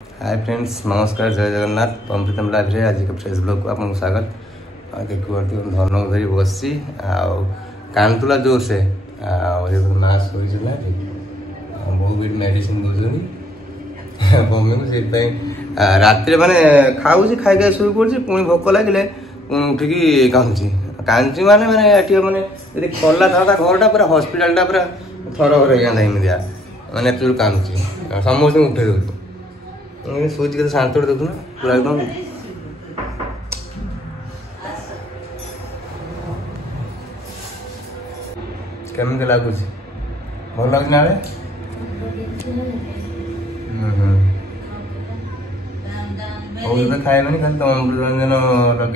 Hi friends, नमस्कार, जय Jagannath. पम्प्रीतम life रे आज के फ्रेश ब्लॉग को आपको स्वागत। देखो धन धरी बस कांतुला जोर से मास्क बहु भी मेडिसिन दूसरी मम्मी को से रात माने खाऊ खाई शुई पड़ी पुणी भोक लगे उठिकी कांदी माने माने माने खोला था घरटा पूरा हस्पिटाल पूरा थर घर होता माने एक्चुअली कांदी समस्त उठे दूँ सोच के शांत देखु ना पूरा एकदम केमती लगुच भल लगे ना तो खाइबनी खाली तुम अमृतरंजन लगे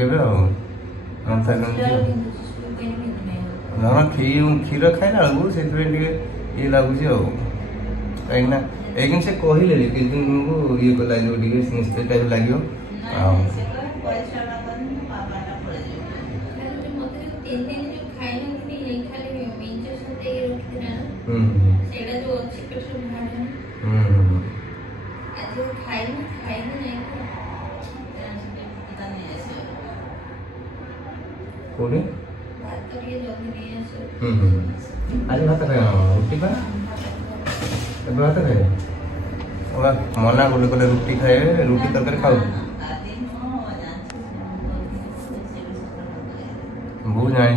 क्षीर खाइला बेलू से लगुच कहीं एक से कहले किस दिन तुमको ये को लगे टाइप लगे आज भात खाए रुटी भात खाए मना बोले कहले रुटी खाए रुटी तरकारी खाऊ बहुत जानी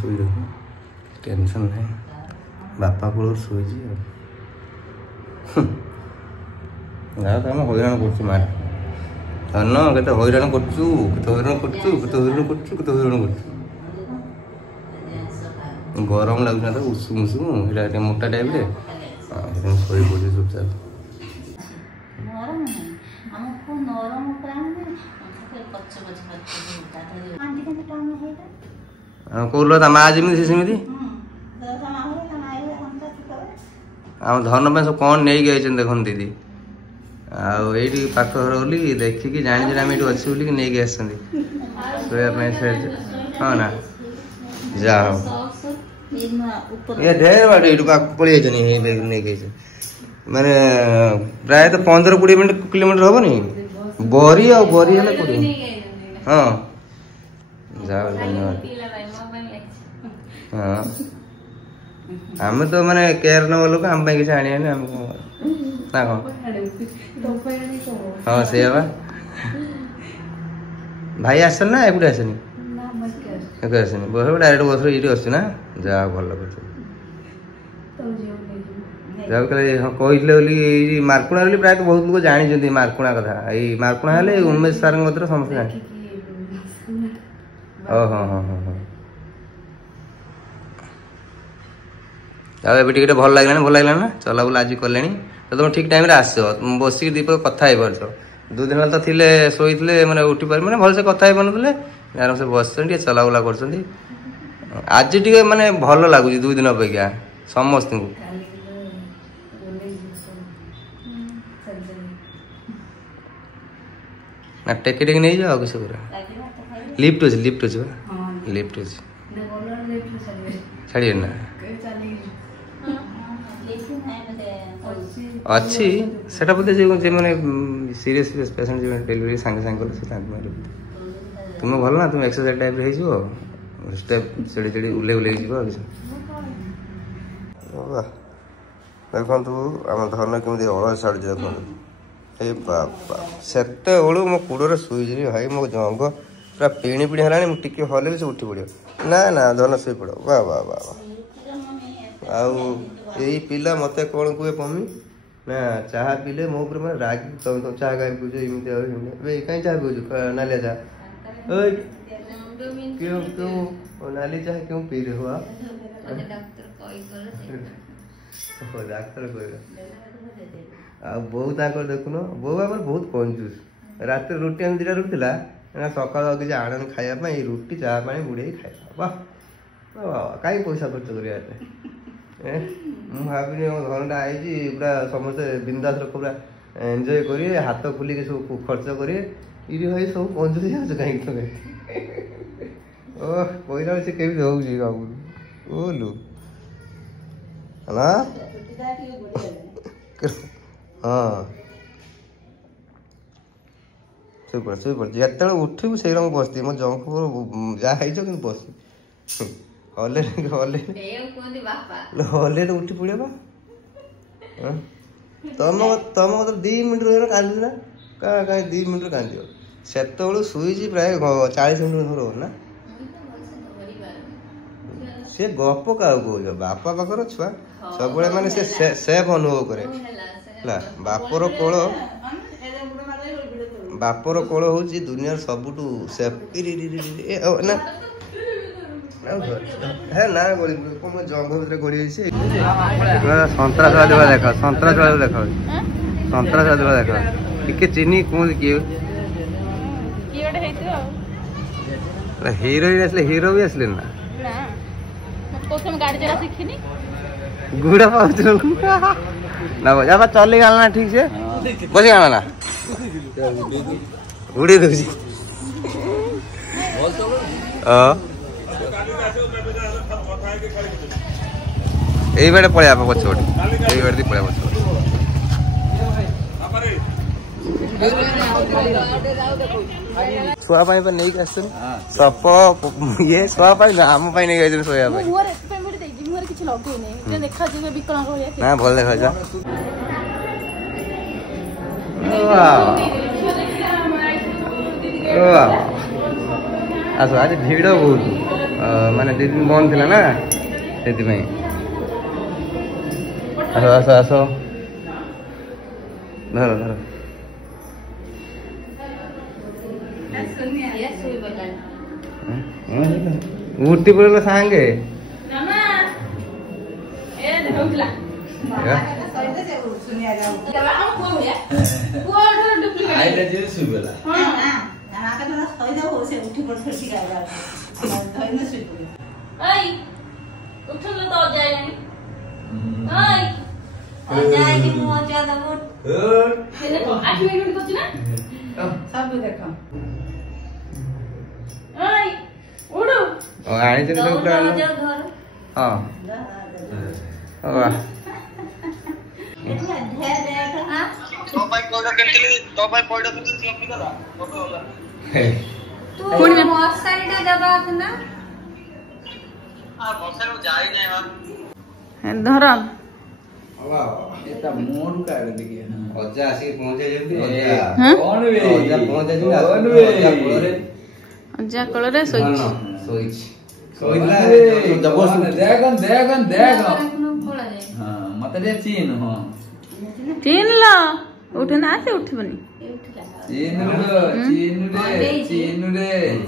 शुई टेंशन नहीं बापा को शुई आम हईराण कर धन के हईराण कर गरम लगुना तो उषुम उषुम मोटा टाइप शो पड़े चुपचाप कौल तुम आज सेमती आम धन सब कौन नहीं गए देख दीदी आई पाख घर बोली देखिकी जानी आम ये अच्छे बोल नहीं हाँ ना जा ये ढेर बाटे ये पड़े माने प्राय तो 15-20 किलोमीटर हम नहीं बरी आ बरी हाँ जाओ धन्यवाद। हाँ आम तो माने केयर न लोक आम किसी आने ना हाँ से भाई आसन ना एपटे आसनी आसनी बस डायरेक्ट बस ये आस ना जा भल हाँ कहते मार्कुणा बोली प्रायः बहुत लोग जानी मार्कुणा कथा ये मार्कुणा हेल्ले उन्मेष सार समस्त जानी हाँ हाँ हाँ हाँ टे भल लगे ना चला बुला आज कले तो तुम ठीक टाइम आस बसिक दीप कथा पार्छ 2 दिन तो थे शोई मैंने उठी पार मैंने भलसे कथा पारे आराम से बस चलाबुला कर आज टे माने भल लगुच 2 दिन अपेक्षा समस्त को ना टेके टेके नहीं जाओ किसी पूरा लिफ्ट अच्छे लिफ्ट छाड़िए ना अच्छी सेटा बोलते जे मैंने सीरियस पेशेंट डिलीवरी सांगे सांगे कले तुम्हें भल ना तुम एक्सरसाइज टाइप हो स्टेप चढ़ी चढ़ी उल्ले उल्ले देखु आम धन केमी अड़ छाड़ देखो ए बापा सेते मो कूड़े शुई भाई मो जंग पूरा पिणी पिणी है टे हल भी से उठी पड़ो ना ना धन शुई पड़ वाह वाह वाह आई पिला मत कौन कहे मम्मी ना चाह पीले मो ऊपर मैं राग तुम तो चाह कहीं पीछे एमती कहीं चाह पीछू नालिया चाह क्यों क्यों नाली चाह क्यों पी रहे हो आप डाक्तर कह बोऊ देखुन बोऊ आम बहुत कंजूस रात रुटी आम 2टा रुटी ना सकाल किसी आने खायापी रुटी चाह पा बुड़े खाଇବା वाह कहीं पैसा खर्च कर भाविनी घरटा आई पूरा समस्त बिंदास पूरा एंजय करेंगे हाथ खुलिक सब खर्च करेंगे ये भाई सब कंजूस जाऊँ कहीं कहला से केमी हो बोलू ना हाँ ଶୋଇପଡ଼ ଯେତେବେଳେ ଉଠିବୁ ସେଇ ରଙ୍ଗ ବସିଥିବି ମୋ ଜଙ୍କ ଯାହା ହେଇଛ କିନ୍ତୁ ବସି ହଲେ ତ ଉଠି ପଡ଼ିବ ତମ କଥା 2 ମିନିଟ୍ ରହିବ କାନ୍ଦିବି ନା କାହିଁ 2 ମିନିଟ୍ରେ କାନ୍ଦିବ ସେତେବେଳୁ ଶୋଇଛି ପ୍ରାୟ 40 ମିନିଟ୍ ଧର ନା ସେ ଗପ କାହାକୁ କହୁଛ ବାପା ପାଖର ଛୁଆ ସବୁବେଳେ ମାନେ ସେ ସେଫ୍ ଅନୁଭବ କରେ ହେଲା ବାପର କୋଳ ହଉଛି ଦୁନିଆର ସବୁଠୁ ସେଫ୍ ନା ନା ଜଙ୍ଗ ଭିତରେ ଗଳି ଯାଇଛି ସନ୍ତ୍ରାସବାଦୀ ଦେଖ ସନ୍ତ୍ରାସବାଦୀ ଦେଖ ଟିକେ ଚିନି କୁହନ୍ତି କିଏ ହିରୋଇନ ଆସିଲେ ହିରୋ ବି ଆସିଲେ ନା ଗୁड़ा पाउछ ना बजा बा चली गाल ना ठीक से बसी गाल ना उड़ी दउची एई बेडे पळे आप पछोट एई बेडे पळे पछोट सुआ पाई पर नहीं आछन सप ये सुआ पाई ना हम पाई नहीं गइछन सोया पाई ना भल देखा जा आस आज भिड़ बहुत माने 2 दिन बंद थिला ना सेति में आस आस धर धर उठी पड़े सांगे चीन ला उठना से उठबनी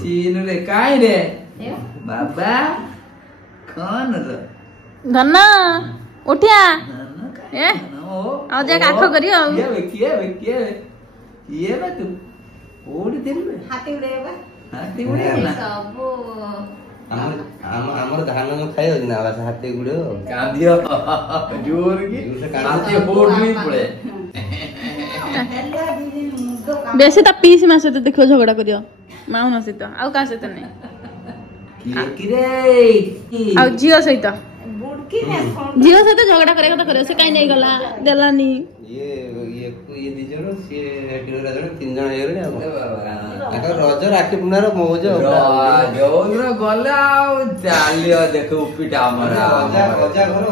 चीन रे काय रे बाबा कौन रे धन्ना उठिया ए आ जा काख करी आ ये बा तू ओडी देली हाथी उड़ेबा ना सब हमर धान न खाइ हो ना बस हाथी गुडो कांदियो जोर की हाथी होड़ नहीं पड़े बेसी त पीस में से तो देखो झगड़ा करियो माउ न सहित आ का सहित नहीं की रे आ जियो सहित बुड़की ने जियो सहित झगड़ा करे तो करियो से काई नहीं गला देलानी ये दी जण से किलो रा जण 3 जण हेरे आ रज राखी पुनार मौज जोर गले आ चालियो देखो उपिटा हमरा अजा घर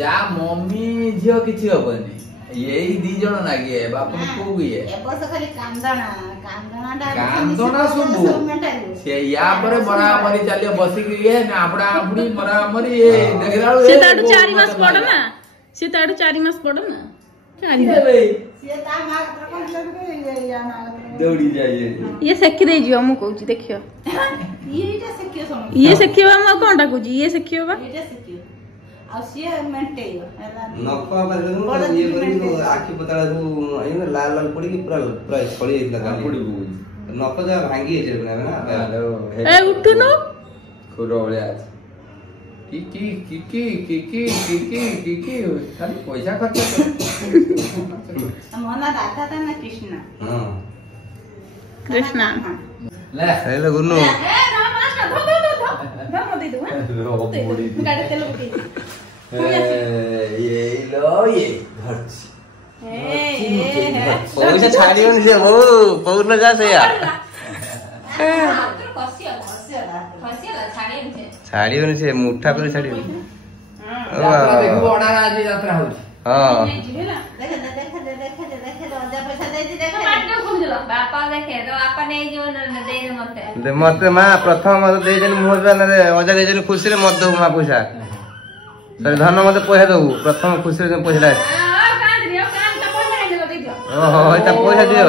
जा मम्मी जियो किछि होबनी यही 2 जण लागे बापन को ये एबस खाली कांदना सब से या पर बड़ा मरी चालियो बसी के ये ना आपड़ा आपड़ी मरा मरी ये देखरालो से ताडू 4 मास पड़ ना से ताडू 4 मास पड़ ना 4 से ता मार प्रकन लगे या ना दौड़ी जाइए ये सेखि दे जियो मु कहूची देखियो येटा सेकियो सम ये सेखियो हम कोनटा कहूची ये सेखियो बा येटा सेकियो आ से मेंटेयो नखा पर ये करी आखी पतला जो लाल लाल पड़ी पूरा पूरा छड़ी इतला पड़ी नख जा भांगी है ना ए उठुनो खुरोले आज की खाली पैसा खर्च मना राधा था ना कृष्णा हां कृष्णा ले हेलो गुन्नू ए राम राम धो मत दे दो हां गाड़ी तेल पके ये लो ये घरची पैसा छाड़ियोनी से वो पौर जा से यार छाड़ियोनी से मुठा कर छाड़ियोनी ଯାତ୍ରା ଦେଖିବୁ ଅଡାରେ ଆଜି ଯାତ୍ରା ହଉଛି हां ଦେଖେ ଦେଖେ ଦେଖେ ଦେଖେ ଅଜା ପଇସା ଦେଇଛି ଦେଖେ ବାପା ଦେଖେ ତ ବାପା ନେଇ ଯିବ ଦେଇ ମତେ दे मते मा प्रथम मते दे देन मोर जाने रे अजा दे देन खुशी रे मत दो मा पैसा सर धन मते पैसा दो प्रथम खुशी रे पैसा दे ओहो एता पैसा दियो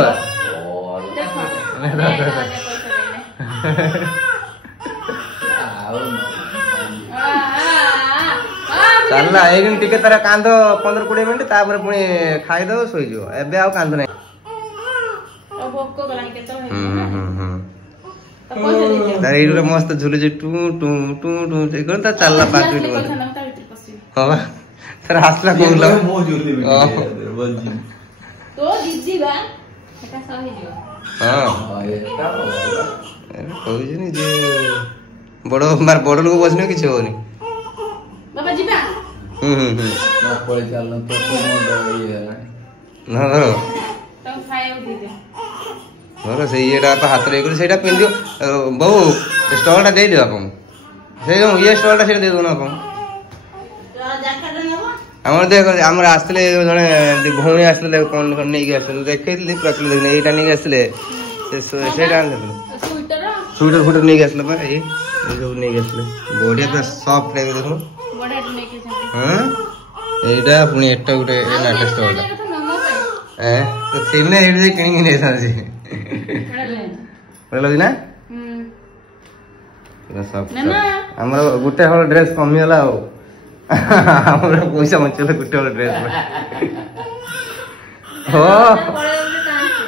चलना एक दिन टिके तारा कांद 15-20 मिनिट तापर पुणी खाई दो सोई जो एबे आ कांद नै तार एडुरा मस्त झुले जे टू टू टू टू ते कोन ता चलला बाकी हां तार हसला कोनला मो जुली बोलजी तो दीदी बा एटा सही जो हां ଏଟା कहू जे जे बड़ मार बड़ लोग बसने किछ होनी बाबा जीबा ନା ପଳେଇ ଚାଲ ତ ମୋଡ ଇଏ ହେଲା ना धरो तो खाइयो दीदी धरो से येटा आप हाथ रे कर सेटा पिन दियो बहु स्टॉल टा दे दियो आपन से जो ये स्टॉल टा से दे दो ना आपन ଜ୍ୟାକେଟ ନେବ हमर देख हमर आस्तले जने भौणी आस्तले कोन कोन नै के आस्तले देखैली प्रकल देखने एटा नै के आस्तले से सेटा आन दे स्वेटर स्वेटर फुटर नै के आस्तले बा ए जो नै के आस्तले बॉडी तो सॉफ्ट रे देखो बड़ा नहीं के छथि हां एटा पुनी एटा गुटे नाटे स्टॉल टा तो नमो पे तो थिने एबे किनि नै साजी बड़ा ले बोलो ना सब नाना हमर गुटे हल ड्रेस कमी होला हो हमर पैसा मचले गुटे हल ड्रेस हो बड़े बोली कांची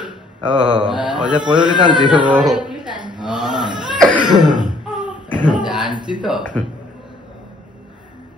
ओहो अजे पयोली कांती हो ହଁ ଜାଣିଛି ତ